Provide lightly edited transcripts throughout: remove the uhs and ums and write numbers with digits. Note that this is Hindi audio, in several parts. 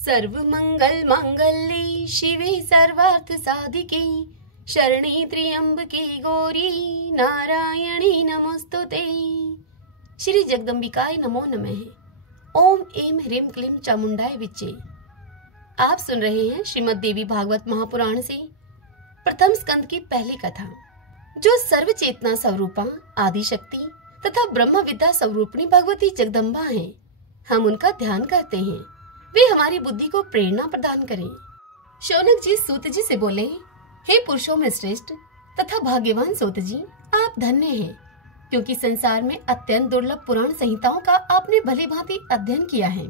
सर्व मंगल मांगल्ये शिवे सर्वार्थ साधिके शरणे त्र्यंबके गौरी नारायणी नमोस्तुते। श्री जगदम्बिकाय नमो नमः। ओम ऐं ह्रीं क्लीं चामुंडाय विच्चे। आप सुन रहे हैं श्रीमद् देवी भागवत महापुराण से प्रथम स्कंद की पहली कथा, जो सर्व चेतना स्वरूपा आदि शक्ति तथा ब्रह्म विद्या स्वरूपिणी भगवती जगदम्बा हैं। हम उनका ध्यान करते हैं, वे हमारी बुद्धि को प्रेरणा प्रदान करें। शौनक जी सूत जी से बोले, हे पुरुषों में श्रेष्ठ तथा भाग्यवान सूत जी, आप धन्य हैं, क्योंकि संसार में अत्यंत दुर्लभ पुराण संहिताओं का आपने भली भांति अध्ययन किया है।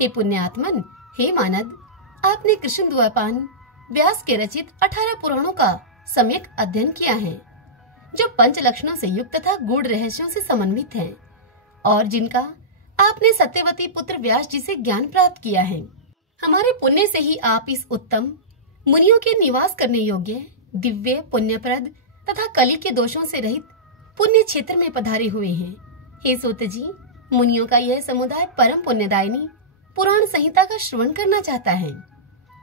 हे पुण्यात्मन, हे मानद, आपने कृष्ण द्वैपायन व्यास के रचित 18 पुराणों का सम्यक अध्ययन किया है, जो पंच लक्षणों से युक्त तथा गूढ़ रहस्यों से समन्वित हैं, और जिनका आपने सत्यवती पुत्र व्यास जी से ज्ञान प्राप्त किया है। हमारे पुण्य से ही आप इस उत्तम मुनियों के निवास करने योग्य दिव्य पुण्यप्रद तथा कली के दोषों से रहित पुण्य क्षेत्र में पधारे हुए हैं। हे सूत जी, मुनियों का यह समुदाय परम पुण्यदायिनी पुराण संहिता का श्रवण करना चाहता है,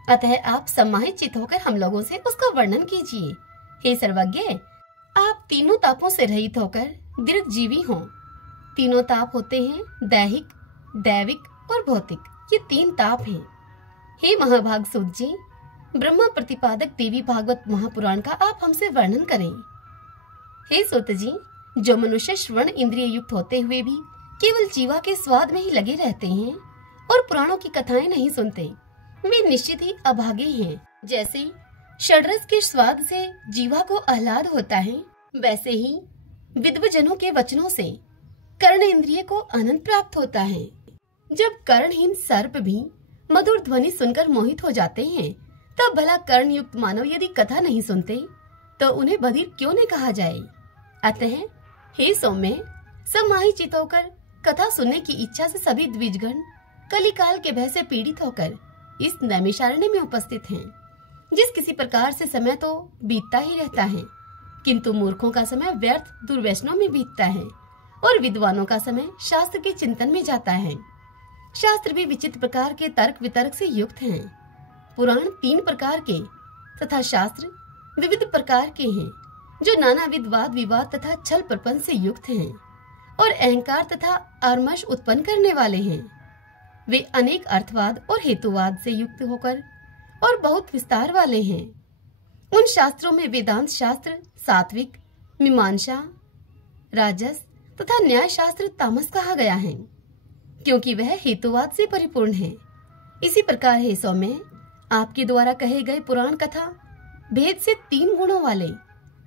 अतः आप सम्मानित चित्त होकर हम लोगों से उसका वर्णन कीजिए। हे सर्वज्ञ, आप तीनों तापों से रहित होकर दीर्घ जीवी हों। तीनों ताप होते हैं दैहिक, दैविक और भौतिक, ये 3 ताप हैं। हे महाभाग सूत जी, ब्रह्मा प्रतिपादक देवी भागवत महापुराण का आप हमसे वर्णन करें। हे सूत जी, जो मनुष्य श्रवण इंद्रिय युक्त होते हुए भी केवल जीवा के स्वाद में ही लगे रहते हैं और पुराणों की कथाएं नहीं सुनते, वे निश्चित ही अभागे हैं। जैसे षड्रस के स्वाद से जीवा को आह्लाद होता है, वैसे ही विद्वजनों के वचनों से कर्ण इंद्रिय को आनंद प्राप्त होता है। जब कर्णहीन सर्प भी मधुर ध्वनि सुनकर मोहित हो जाते हैं, तब भला कर्ण युक्त मानव यदि कथा नहीं सुनते तो उन्हें बधिर क्यों न कहा जाए। अतः हे सौम्य, समाहित होकर कथा सुनने की इच्छा से सभी द्विजगण कलिकाल के भय से पीड़ित होकर इस नैमिषारण्य में उपस्थित हैं। जिस किसी प्रकार से समय तो बीतता ही रहता है, किंतु मूर्खों का समय व्यर्थ दुर्व्यसनों में बीतता है और विद्वानों का समय शास्त्र के चिंतन में जाता है। शास्त्र भी विचित्र प्रकार के तर्क वितर्क से युक्त हैं। पुराण 3 प्रकार के तथा शास्त्र विविध प्रकार के हैं, जो नानाविध वाद विवाद तथा छल प्रपंच से युक्त हैं और अहंकार तथा आर्मश उत्पन्न करने वाले हैं। वे अनेक अर्थवाद और हेतुवाद से युक्त होकर और बहुत विस्तार वाले हैं। उन शास्त्रों में वेदांत शास्त्र सात्विक, मीमांसा राजस तथा न्याय शास्त्र तामस कहा गया है, क्योंकि वह हेतुवाद से परिपूर्ण है। इसी प्रकार हे सौम्य, आपके द्वारा कहे गए पुराण कथा भेद से 3 गुणों वाले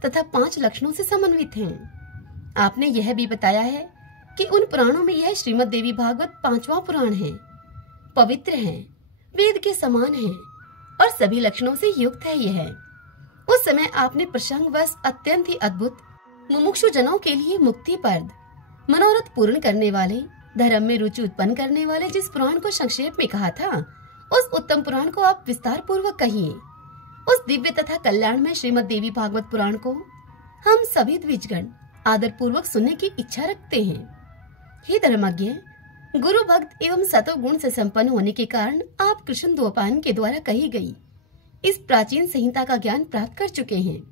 तथा 5 लक्षणों से समन्वित हैं। आपने यह भी बताया है कि उन पुराणों में यह श्रीमद् देवी भागवत 5वां पुराण है, पवित्र है, वेद के समान है और सभी लक्षणों से युक्त है। यह उस समय आपने प्रसंगवश अत्यंत ही अद्भुत मुमुक्षु जनों के लिए मुक्तिप्रद मनोरथ पूर्ण करने वाले, धर्म में रुचि उत्पन्न करने वाले जिस पुराण को संक्षेप में कहा था, उस उत्तम पुराण को आप विस्तार पूर्वक कहिए। उस दिव्य तथा कल्याण में श्रीमद् देवी भागवत पुराण को हम सभी द्विजगण आदर पूर्वक सुनने की इच्छा रखते हैं। हे धर्मज्ञ, गुरु भक्त एवं सतोगुण से संपन्न होने के कारण आप कृष्ण द्वैपायन के द्वारा कही गई इस प्राचीन संहिता का ज्ञान प्राप्त कर चुके हैं।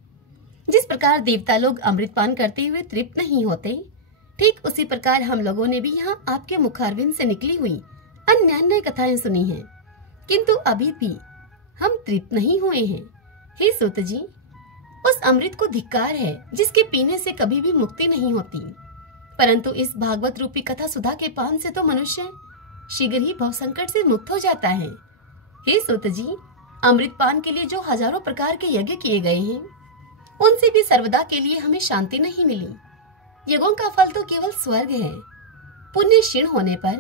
जिस प्रकार देवता लोग अमृतपान करते हुए तृप्त नहीं होते, ठीक उसी प्रकार हम लोगों ने भी यहाँ आपके मुखारविंद से निकली हुई अन्य कथाएं सुनी हैं, किंतु अभी भी हम तृप्त नहीं हुए हैं। हे सूत जी, उस अमृत को धिक्कार है जिसके पीने से कभी भी मुक्ति नहीं होती, परंतु इस भागवत रूपी कथा सुधा के पान से तो मनुष्य शीघ्र ही भव संकट से मुक्त हो जाता है। हे सूत जी, अमृत पान के लिए जो हजारों प्रकार के यज्ञ किए गए हैं, उनसे भी सर्वदा के लिए हमें शांति नहीं मिली। यज्ञों का फल तो केवल स्वर्ग है। पुण्य क्षीण होने पर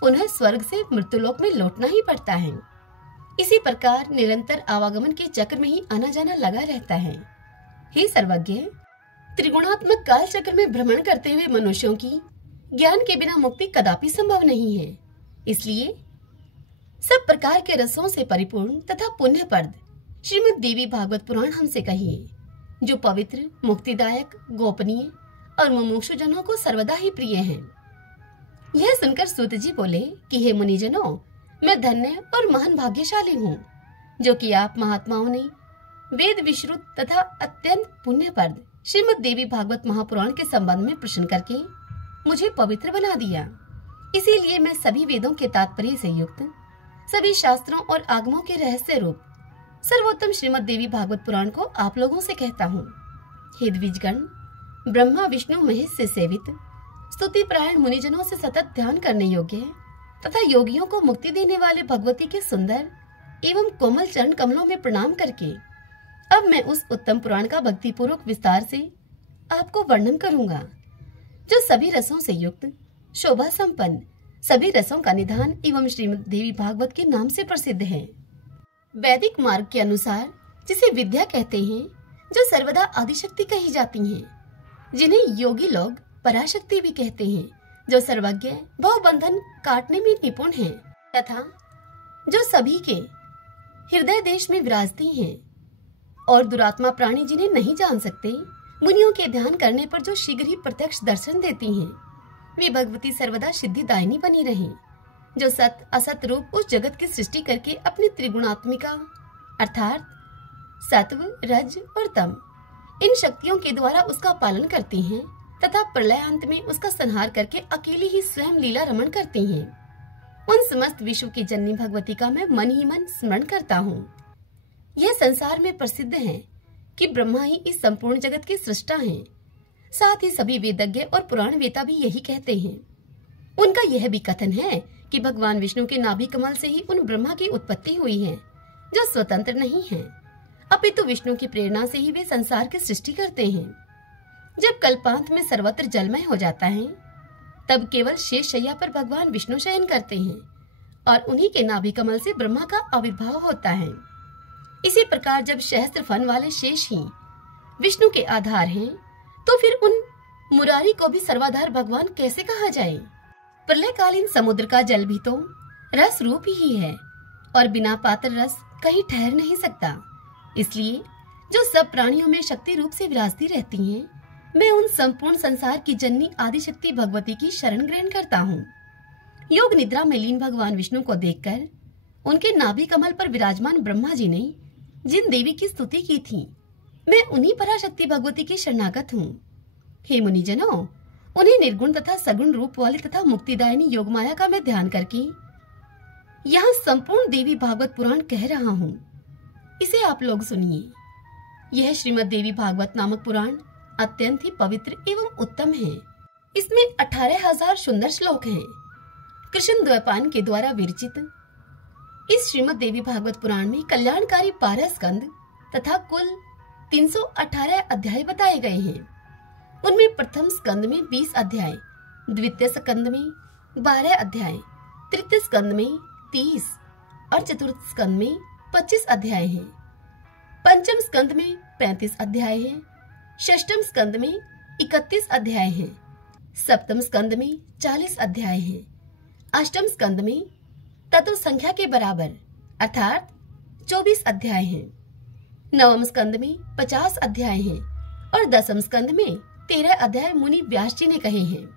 पुनः स्वर्ग से मृत्युलोक में लौटना ही पड़ता है। इसी प्रकार निरंतर आवागमन के चक्र में ही आना जाना लगा रहता है। हे सर्वज्ञ, त्रिगुणात्मक काल चक्र में भ्रमण करते हुए मनुष्यों की ज्ञान के बिना मुक्ति कदापि संभव नहीं है। इसलिए सब प्रकार के रसों से परिपूर्ण तथा पुण्यप्रद श्रीमद् देवी भागवत पुराण हमसे कहिए, जो पवित्र, मुक्तिदायक, गोपनीय और मुमुक्षु जनों को सर्वदा ही प्रिय हैं। यह सुनकर सूत जी बोले कि हे मुनिजनों, मैं धन्य और महान भाग्यशाली हूँ जो कि आप महात्माओं ने वेद विश्रुत तथा अत्यंत पुण्यप्रद श्रीमद् देवी भागवत महापुराण के संबंध में प्रश्न करके मुझे पवित्र बना दिया। इसीलिए मैं सभी वेदों के तात्पर्य से युक्त, सभी शास्त्रों और आगमों के रहस्य रूप सर्वोत्तम श्रीमद् देवी भागवत पुराण को आप लोगों से कहता हूँ। हे द्विजगण, ब्रह्मा विष्णु महेश से सेवित स्तुति प्रायण मुनिजनों से सतत ध्यान करने योग्य तथा योगियों को मुक्ति देने वाले भगवती के सुंदर एवं कोमल चरण कमलों में प्रणाम करके अब मैं उस उत्तम पुराण का भक्ति पूर्वक विस्तार से आपको वर्णन करूंगा, जो सभी रसों से युक्त, शोभा संपन्न, सभी रसों का निधान एवं श्रीमद् देवी भागवत के नाम से प्रसिद्ध है। वैदिक मार्ग के अनुसार जिसे विद्या कहते हैं, जो सर्वदा आदिशक्ति कही जाती हैं, जिन्हें योगी लोग पराशक्ति भी कहते हैं, जो सर्वज्ञ भवबंधन काटने में निपुण हैं तथा जो सभी के हृदय देश में विराजती हैं, और दुरात्मा प्राणी जिन्हें नहीं जान सकते, मुनियों के ध्यान करने पर जो शीघ्र ही प्रत्यक्ष दर्शन देती हैं, वे भगवती सर्वदा सिद्धिदायिनी बनी रही, जो सत असत रूप उस जगत की सृष्टि करके अपनी त्रिगुणात्मिका अर्थात सत्व रज और तम इन शक्तियों के द्वारा उसका पालन करती हैं तथा प्रलयांत में उसका संहार करके अकेली ही स्वयं लीला रमण करती हैं। उन समस्त विश्व की जननी भगवती का मैं मन ही मन स्मरण करता हूँ। यह संसार में प्रसिद्ध है कि ब्रह्मा ही इस संपूर्ण जगत के सृष्टा हैं। साथ ही सभी वेदज्ञ और पुराण वेता भी यही कहते हैं। उनका यह भी कथन है कि भगवान विष्णु के नाभि कमल से ही उन ब्रह्मा की उत्पत्ति हुई है, जो स्वतंत्र नहीं है, अपितु विष्णु की प्रेरणा से ही वे संसार की सृष्टि करते हैं। जब कल्पांत में सर्वत्र जलमय हो जाता है, तब केवल शेष शैया पर भगवान विष्णु शयन करते हैं और उन्हीं के नाभि कमल से ब्रह्मा का आविर्भाव होता है। इसी प्रकार जब सहस्त्र फन वाले शेष ही विष्णु के आधार हैं, तो फिर उन मुरारी को भी सर्वाधार भगवान कैसे कहा जाए? प्रलयकालीन समुद्र का जल भी तो रस रूप ही है और बिना पात्र रस कहीं ठहर नहीं सकता। इसलिए जो सब प्राणियों में शक्ति रूप से विराजती रहती हैं, मैं उन संपूर्ण संसार की जननी आदिशक्ति भगवती की शरण ग्रहण करता हूँ। योग निद्रा में लीन भगवान विष्णु को देखकर उनके नाभि कमल पर विराजमान ब्रह्मा जी ने जिन देवी की स्तुति की थी, मैं उन्हीं पराशक्ति भगवती की शरणागत हूँ। हे मुनिजनों, उन्हें निर्गुण तथा सगुण रूप वाली तथा मुक्तिदायिनी योग माया का मैं ध्यान करके यहाँ संपूर्ण देवी भागवत पुराण कह रहा हूँ। इसे आप लोग सुनिए। यह श्रीमद् देवी भागवत नामक पुराण अत्यंत ही पवित्र एवं उत्तम है। इसमें 18,000 सुंदर श्लोक हैं। कृष्ण द्वैपायन के द्वारा विरचित इस श्रीमद् देवी भागवत पुराण में कल्याणकारी 12 स्कंद तथा कुल 318 अध्याय बताए गए हैं। उनमें प्रथम स्कंद में 20 अध्याय, द्वितीय स्कंद में 12 अध्याय, तृतीय स्कंद में 30 और चतुर्थ स्कंद में 25 अध्याय हैं। पंचम स्कंद में 35 अध्याय हैं। षष्ठम स्कंद में 31 अध्याय हैं। सप्तम स्कंद में 40 अध्याय हैं। अष्टम स्कंद में तत्व संख्या के बराबर अर्थात 24 अध्याय हैं। नवम स्कंद में 50 अध्याय हैं और दसम स्कंद में 13 अध्याय मुनि व्यास जी ने कहे हैं।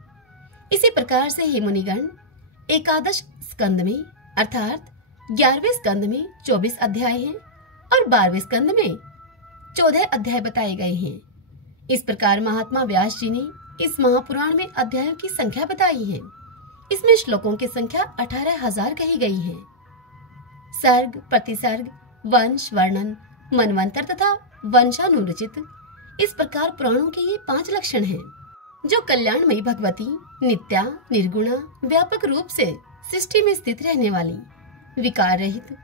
इसी प्रकार से हे मुनिगण, एकादश स्कंद में अर्थात 11वें स्कंद में 24 अध्याय हैं और 12वें स्कंद में 14 अध्याय बताए गए हैं। इस प्रकार महात्मा व्यास जी ने इस महापुराण में अध्यायों की संख्या बताई है। इसमें श्लोकों की संख्या 18,000 कही गई है। सर्ग, प्रतिसर्ग, वंश, वर्णन, मनवंतर तथा वंशानुरचित, इस प्रकार पुराणों के ये 5 लक्षण हैं, जो कल्याणमयी भगवती नित्या, निर्गुणा, व्यापक रूप से सृष्टि में स्थित रहने वाली, विकार रहित,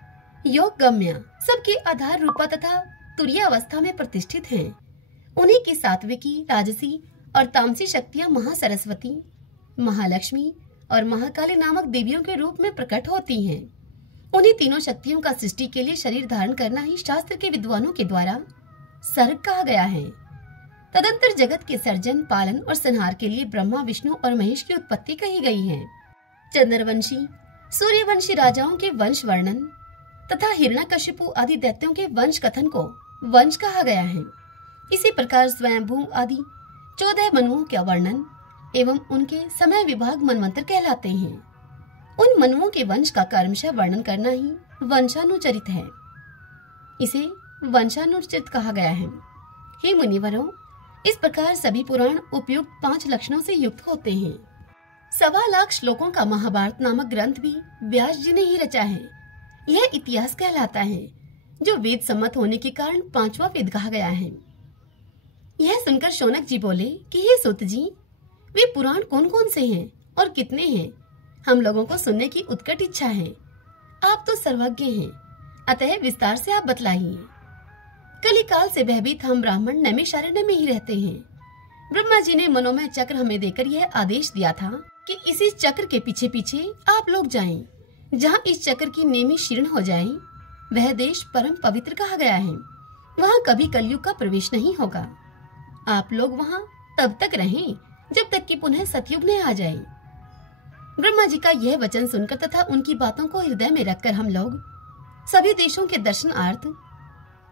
योग गम्या, सबके आधार रूपा तथा तुरीय अवस्था में प्रतिष्ठित हैं। उन्हीं की सात्विकी, राजसी और तामसी शक्तियां महासरस्वती, महालक्ष्मी और महाकाली नामक देवियों के रूप में प्रकट होती हैं। उन्हीं तीनों शक्तियों का सृष्टि के लिए शरीर धारण करना ही शास्त्र के विद्वानों के द्वारा सर्ग कहा गया है। तदंतर जगत के सर्जन, पालन और संहार के लिए ब्रह्मा, विष्णु और महेश की उत्पत्ति कही गई है। चंद्रवंशी, सूर्यवंशी राजाओं के वंश वर्णन तथा हिरण्यकशिपु आदि दैत्यों के वंश कथन को वंश कहा गया है। इसी प्रकार स्वयंभू आदि 14 मनुओं का वर्णन एवं उनके समय विभाग मनवंतर कहलाते हैं। उन मनुओं के वंश का कर्मशः वर्णन करना ही वंशानुचरित है। इसे वंशानुचरित कहा गया है। हे मुनिवरों, इस प्रकार सभी पुराण उपयुक्त 5 लक्षणों से युक्त होते हैं। 1.25 लाख श्लोकों का महाभारत नामक ग्रंथ भी व्यास जी ने ही रचा है। यह इतिहास कहलाता है, जो वेद सम्मत होने के कारण 5वां वेद कहा गया है। यह सुनकर शौनक जी बोले कि हे सूत जी, वे पुराण कौन कौन से हैं और कितने हैं? हम लोगों को सुनने की उत्कट इच्छा है। आप तो सर्वज्ञ हैं, अतः विस्तार से आप बतलाइए। कलिकाल से भयभीत हम ब्राह्मण नैमिषारण्य में ही रहते हैं। ब्रह्मा जी ने मनोमय चक्र हमें देकर यह आदेश दिया था कि इसी चक्र के पीछे पीछे आप लोग जाएं। जहाँ इस चक्र की नेमी शीर्ण हो जाए, वह देश परम पवित्र कहा गया है। वहाँ कभी कलयुग का प्रवेश नहीं होगा। आप लोग वहाँ तब तक रहें जब तक कि पुनः सतयुग न आ जाए। ब्रह्मा जी का यह वचन सुनकर तथा उनकी बातों को हृदय में रखकर हम लोग सभी देशों के दर्शनार्थ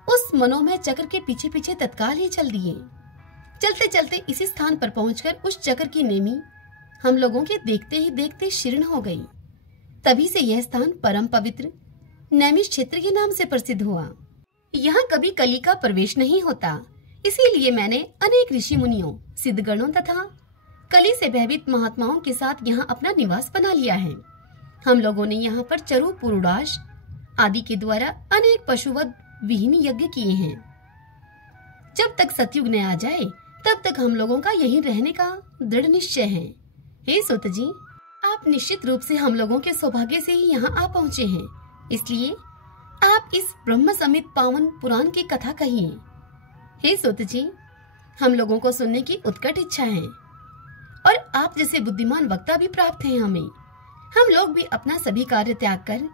उस मनोमय चक्र के पीछे पीछे तत्काल ही चल दिए। चलते चलते इसी स्थान पर पहुंचकर उस चक्र की नेमी हम लोगों के देखते ही देखते शीर्ण हो गई। तभी से यह स्थान परम पवित्र नैमिष क्षेत्र के नाम से प्रसिद्ध हुआ। यहाँ कभी कली का प्रवेश नहीं होता, इसीलिए मैंने अनेक ऋषि मुनियों, सिद्धगणों तथा कली से भयभीत महात्माओं के साथ यहाँ अपना निवास बना लिया है। हम लोगों ने यहाँ पर चरु पुरुडाश आदि के द्वारा अनेक पशुवध विहीन यज्ञ किए हैं। जब तक सतयुग न आ जाए तब तक हम लोगों का यहीं रहने का दृढ़ निश्चय है। हे सूत जी, आप निश्चित रूप से हम लोगों के सौभाग्य से ही यहाँ आ पहुँचे हैं, इसलिए आप इस ब्रह्म समेत पावन पुराण की कथा कहिए। हे सूत जी, हम लोगों को सुनने की उत्कट इच्छा है और आप जैसे बुद्धिमान वक्ता भी प्राप्त हैं हमें। हम लोग भी अपना सभी कार्य त्याग कर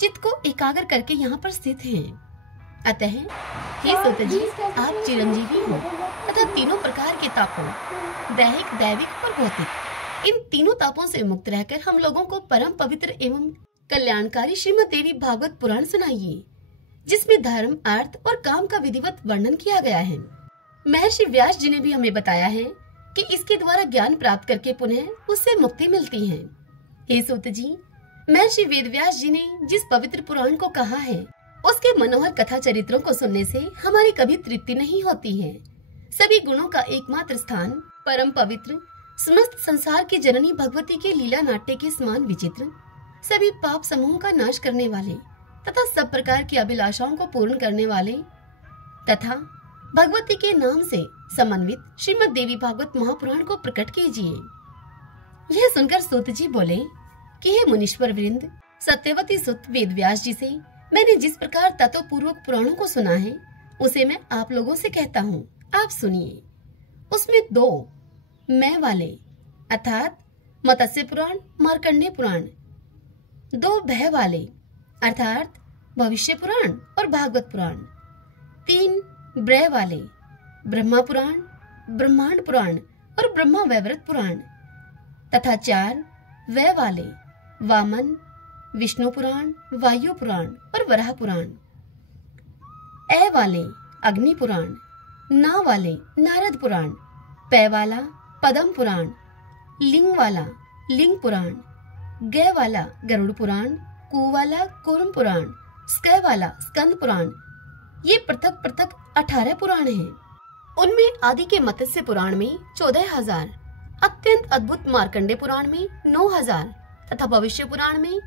चित्त को एकाग्र करके यहाँ पर स्थित हैं। अतः हे सूत जी, आप चिरंजीवी हो तथा तीनों प्रकार के तापों, दैहिक, दैविक और भौतिक, इन तीनों तापों से मुक्त रहकर हम लोगों को परम पवित्र एवं कल्याणकारी श्रीमद् देवी भागवत पुराण सुनाइए, जिसमें धर्म, अर्थ और काम का विधिवत वर्णन किया गया है। महर्षि व्यास जी ने भी हमें बताया है कि इसके द्वारा ज्ञान प्राप्त करके पुनः उससे मुक्ति मिलती है। हे सूत जी, महर्षि वेदव्यास जी ने जिस पवित्र पुराण को कहा है, उसके मनोहर कथा चरित्रों को सुनने से हमारी कभी तृप्ति नहीं होती है। सभी गुणों का एकमात्र स्थान, परम पवित्र, समस्त संसार की जननी भगवती के लीला नाट्य के समान विचित्र, सभी पाप समूहों का नाश करने वाले तथा सब प्रकार की अभिलाषाओं को पूर्ण करने वाले तथा भगवती के नाम से समन्वित श्रीमद् देवी भागवत महापुराण को प्रकट कीजिए। यह सुनकर सूत जी बोले कि हे मुनीश्वर वृंद, सत्यवती सुत वेदव्यास जी से मैंने जिस प्रकार तत्वपूर्वक पुराणों को सुना है, उसे मैं आप लोगों से कहता हूँ, आप सुनिए। उसमें 2 मैं वाले अर्थात मत्स्य पुराण, मार्कंडेय पुराण, 2 भय वाले अर्थात भविष्य पुराण और भागवत पुराण, 3 ब्रय वाले ब्रह्मा पुराण, ब्रह्मांड पुराण और ब्रह्मा वैवर्त पुराण तथा 4 वै वाले वामन, विष्णु पुराण, वायु पुराण और वराह पुराण, ए वाले अग्नि पुराण, ना वाले नारद पुराण, पै वाला पद्म पुराण, लिंग वाला लिंग पुराण, गय वाला गरुड़ पुराण, कु वाला कूर्म पुराण, स्कय वाला स्कंद पुराण। ये पृथक पृथक 18 पुराण हैं। उनमें आदि के मत्स्य पुराण में 14,000, अत्यंत अद्भुत मार्कंडेय पुराण में 9,000 तथा भविष्य पुराण में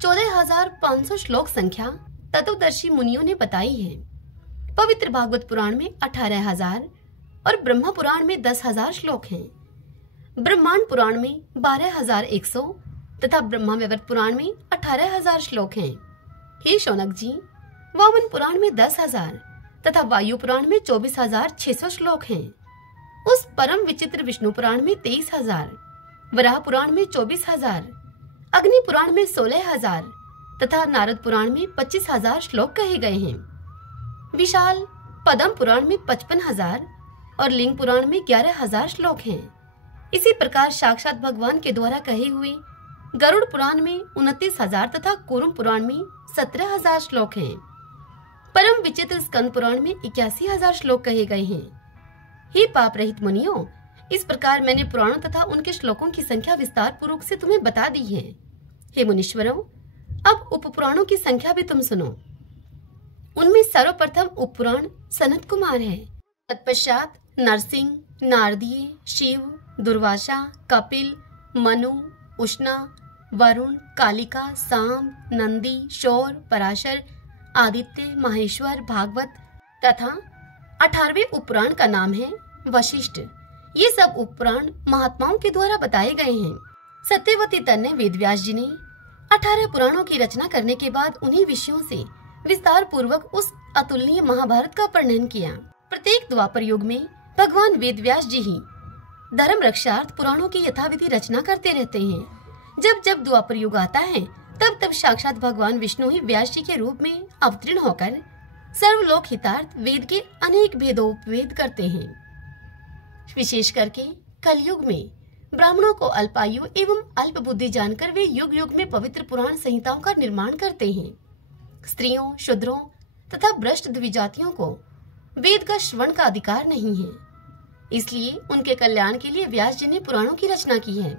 14,500 श्लोक संख्या तत्वदर्शी मुनियों ने बताई है। पवित्र भागवत पुराण में 18,000 और ब्रह्मा पुराण में 10,000 श्लोक हैं। ब्रह्मांड पुराण में 12,100 तथा ब्रह्मा वैवर्त पुराण में 18,000 श्लोक हैं। हे शौनक जी, वामन पुराण में 10,000 तथा वायु पुराण में 24,600 श्लोक हैं। उस परम विचित्र विष्णु पुराण में 23,000, वराह पुराण में 24,000, अग्नि पुराण में 16,000 तथा नारद पुराण में 25,000 श्लोक कहे गए हैं। विशाल पद्म पुराण में 55,000 और लिंग पुराण में 11,000 श्लोक हैं। इसी प्रकार साक्षात भगवान के द्वारा कहे हुए गरुड़ पुराण में 29,000 तथा कूर्म पुराण में 17,000 श्लोक हैं। परम विचित्र स्कंद पुराण में 81,000 श्लोक कहे गए हैं। हे पाप रहित मुनियों, इस प्रकार मैंने पुराणों तथा उनके श्लोकों की संख्या विस्तार पूर्वक से तुम्हें बता दी है। हे मुनीश्वरों, अब उपपुराणों की संख्या भी तुम सुनो। उनमें सर्वप्रथम उपपुराण सनत कुमार है। तत्पश्चात नरसिंह, नारदीय, शिव, दुर्वासा, कपिल, मनु, उष्णा, वरुण, कालिका, साम, नंदी, शौर, पराशर, आदित्य, माहेश्वर, भागवत तथा 18वें उपपुराण का नाम है वशिष्ठ। ये सब उपपुराण महात्माओं के द्वारा बताए गए हैं। सत्यवती तनय वेदव्यास जी ने 18 पुराणों की रचना करने के बाद उन्हीं विषयों से विस्तार पूर्वक उस अतुलनीय महाभारत का वर्णन किया। प्रत्येक द्वापर युग में भगवान वेदव्यास जी ही धर्म रक्षार्थ पुराणों की यथाविधि रचना करते रहते हैं। जब जब द्वापर युग आता है तब तब साक्षात भगवान विष्णु ही व्यास जी के रूप में अवतीर्ण होकर सर्वलोक हितार्थ वेद के अनेक भेदोपवेद करते हैं। विशेष करके कलयुग में ब्राह्मणों को अल्पायु एवं अल्प बुद्धि जानकर वे युग युग में पवित्र पुराण संहिताओं का निर्माण करते हैं। स्त्रियों, शूद्रों तथा भ्रष्ट द्विजातियों को वेद का श्रवण का अधिकार नहीं है, इसलिए उनके कल्याण के लिए व्यास जी ने पुराणों की रचना की है।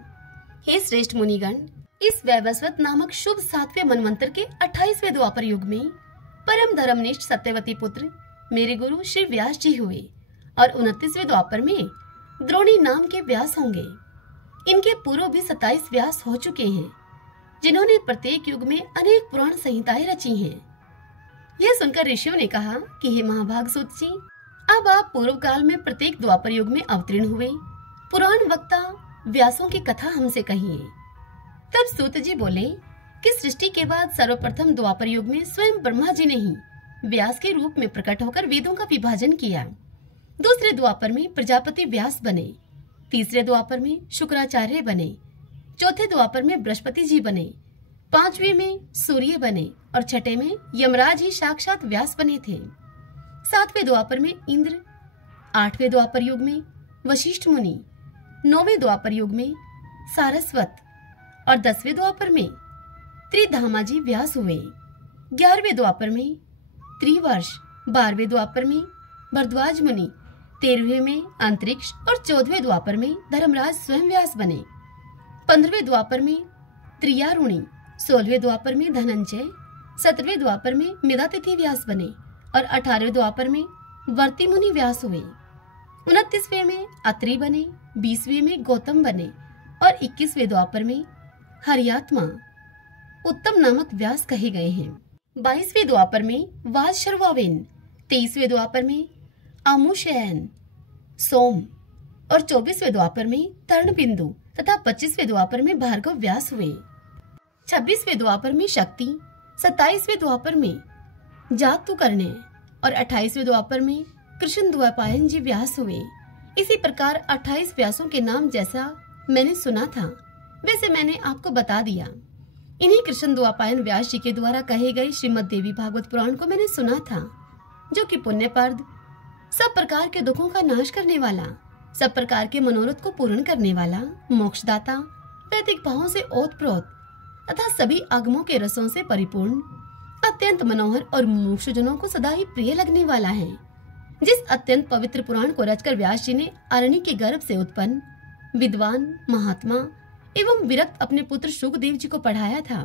हे श्रेष्ठ मुनिगण, इस वैवस्वत नामक शुभ 7वें मनवंतर के 28वें द्वापर युग में परम धर्मनिष्ठ सत्यवती पुत्र मेरे गुरु श्री व्यास जी हुए और 29वें द्वापर में द्रोणी नाम के व्यास होंगे। इनके पूर्व भी 27 व्यास हो चुके हैं, जिन्होंने प्रत्येक युग में अनेक पुराण संहिताएं रची हैं। यह सुनकर ऋषियों ने कहा कि हे महाभाग सूत जी, अब आप पूर्व काल में प्रत्येक द्वापर युग में अवतीर्ण हुए पुराण वक्ता व्यासों की कथा हमसे कहिए। तब सूत जी बोले कि सृष्टि के बाद सर्वप्रथम द्वापर युग में स्वयं ब्रह्मा जी ने ही व्यास के रूप में प्रकट होकर वेदों का विभाजन किया। दूसरे द्वापर में प्रजापति व्यास बने, तीसरे द्वापर में शुक्राचार्य बने, चौथे द्वापर में बृहस्पति जी बने, 5वें में सूर्य बने और छठे में यमराज ही साक्षात व्यास बने थे। 7वें द्वापर में इंद्र, 8वें द्वापर युग में वशिष्ठ मुनि, 9वें द्वापर युग में सारस्वत और 10वें द्वापर में त्रिधामाजी व्यास हुए। 11वें द्वापर में त्रिवर्ष, 12वें द्वापर में भरद्वाज मुनि, 13वें में अंतरिक्ष और 14वें द्वापर में धर्मराज स्वयं व्यास बने। 15वें द्वापर में त्रियारुणी, 16वें द्वापर में धनंजय, 17वें द्वापर में मेधातिथि व्यास बने और 18वें द्वापर में वर्ती मुनि व्यास हुए। 29वें में अत्रि बने, 20वें में गौतम बने और 21वें द्वापर में हरियात्मा उत्तम नामक व्यास कहे गए हैं। 22वें द्वापर में वाजशर्वावेन, 23वें द्वापर में आमुशयन, सोम और 24वें द्वापर में तर्णबिंदु तथा 25वें द्वापर में भार्गव व्यास हुए। 26वें द्वापर में शक्ति, 27वें द्वापर में जातुकर्ण्य और 28वें द्वापर में कृष्ण द्वैपायन जी व्यास हुए। इसी प्रकार 28 व्यासों के नाम जैसा मैंने सुना था वैसे मैंने आपको बता दिया। इन्हीं कृष्ण द्वैपायन व्यास जी के द्वारा कहे गए श्रीमद् देवी भागवत पुराण को मैंने सुना था, जो कि पुण्यप्रद, सब प्रकार के दुखों का नाश करने वाला, सब प्रकार के मनोरथ को पूर्ण करने वाला, मोक्षदाता, वैदिक भावों से ओतप्रोत तथा सभी आगमों के रसों से परिपूर्ण, अत्यंत मनोहर और मुमुक्षुजनों को सदा ही प्रिय लगने वाला है। जिस अत्यंत पवित्र पुराण को रचकर व्यास जी ने अरण्य के गर्भ से उत्पन्न विद्वान, महात्मा एवं विरक्त अपने पुत्र शुकदेव जी को पढ़ाया था।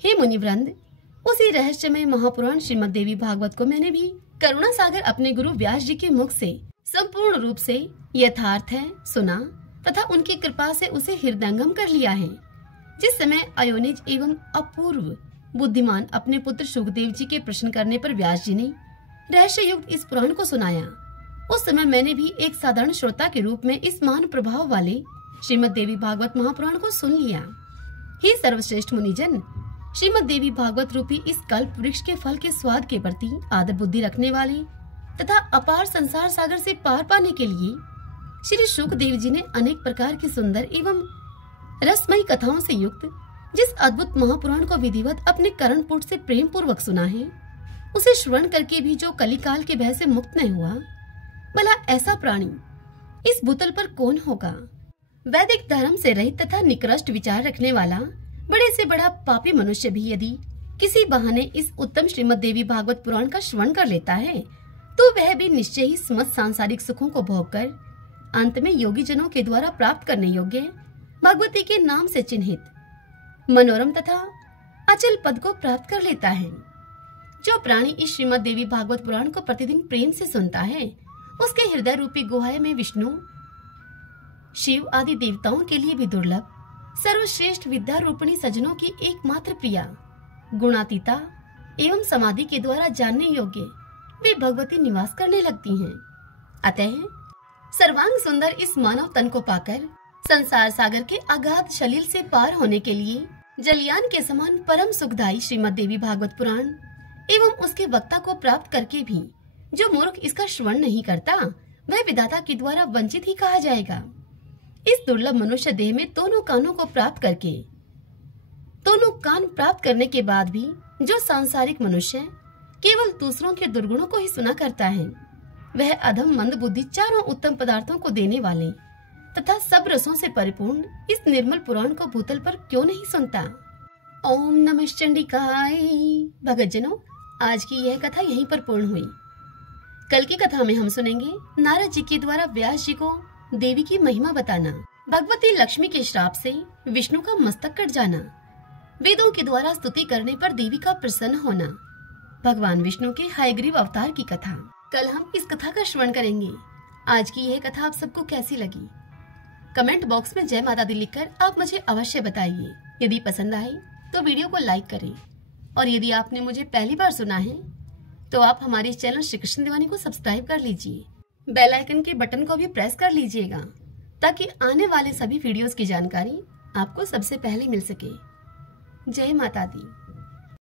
हे मुनिवृंद, उसी रहस्यमय महापुराण श्रीमद् देवी भागवत को मैंने भी करुणा सागर अपने गुरु व्यास जी के मुख से संपूर्ण रूप से यथार्थ है सुना तथा उनकी कृपा से उसे हृदयंगम कर लिया है। जिस समय अयोनिज एवं अपूर्व बुद्धिमान अपने पुत्र शुकदेव जी के प्रश्न करने पर व्यास जी ने रहस्य युक्त इस पुराण को सुनाया, उस समय मैंने भी एक साधारण श्रोता के रूप में इस महान प्रभाव वाले श्रीमद् देवी भागवत महापुराण को सुन लिया। हे सर्वश्रेष्ठ मुनिजन, श्रीमद् देवी भागवत रूपी इस कल्प वृक्ष के फल के स्वाद के प्रति आदर बुद्धि रखने वाले तथा अपार संसार सागर से पार पाने के लिए श्री शुकदेव जी ने अनेक प्रकार की सुंदर एवं रसमयी कथाओं से युक्त जिस अद्भुत महापुराण को विधिवत अपने कर्णपुट से प्रेम पूर्वक सुना है, उसे श्रवण करके भी जो कलिकाल के भय से मुक्त नहीं हुआ, भला ऐसा प्राणी इस भूतल पर कौन होगा। वैदिक धर्म से रहित तथा निकृष्ट विचार रखने वाला बड़े से बड़ा पापी मनुष्य भी यदि किसी बहाने इस उत्तम श्रीमद् देवी भागवत पुराण का श्रवण कर लेता है, तो वह भी निश्चय ही समस्त सांसारिक सुखों को भोगकर अंत में योगी जनों के द्वारा प्राप्त करने योग्य भगवती के नाम से चिन्हित मनोरम तथा अचल पद को प्राप्त कर लेता है। जो प्राणी इस श्रीमद् देवी भागवत पुराण को प्रतिदिन प्रेम से सुनता है, उसके हृदय रूपी गुहा में विष्णु, शिव आदि देवताओं के लिए भी दुर्लभ, सर्वश्रेष्ठ विद्या रूपिणी सजनों की एकमात्र प्रिया, गुणातीता एवं समाधि के द्वारा जानने योग्य वे भगवती निवास करने लगती हैं। अतः सर्वांग सुंदर इस मानव तन को पाकर संसार सागर के अगाध सलील से पार होने के लिए जलयान के समान परम सुखदायी श्रीमद् देवी भागवत पुराण एवं उसके वक्ता को प्राप्त करके भी जो मूर्ख इसका श्रवण नहीं करता, वह विधाता के द्वारा वंचित ही कहा जाएगा। इस दुर्लभ मनुष्य देह में दोनों कानों को प्राप्त करके, दोनों कान प्राप्त करने के बाद भी जो सांसारिक मनुष्य केवल दूसरों के दुर्गुणों को ही सुना करता है, वह अधम मंद बुद्धि चारों उत्तम पदार्थों को देने वाले तथा सब रसों से परिपूर्ण इस निर्मल पुराण को भूतल पर क्यों नहीं सुनता। ओम नमः चंडिकाय। भगतजनों, आज की यह कथा यहीं पर पूर्ण हुई। कल की कथा में हम सुनेंगे नारद जी के द्वारा व्यास जी को देवी की महिमा बताना, भगवती लक्ष्मी के श्राप से विष्णु का मस्तक कट जाना, वेदों के द्वारा स्तुति करने पर देवी का प्रसन्न होना, भगवान विष्णु के हयग्रीव अवतार की कथा। कल हम इस कथा का श्रवण करेंगे। आज की यह कथा आप सबको कैसी लगी? कमेंट बॉक्स में जय माता दी लिखकर आप मुझे अवश्य बताइए। यदि पसंद आए तो वीडियो को लाइक करें, और यदि आपने मुझे पहली बार सुना है तो आप हमारे चैनल श्री कृष्ण दीवानी को सब्सक्राइब कर लीजिए। बेल आइकन के बटन को भी प्रेस कर लीजिएगा, ताकि आने वाले सभी वीडियोस की जानकारी आपको सबसे पहले मिल सके। जय माता दी।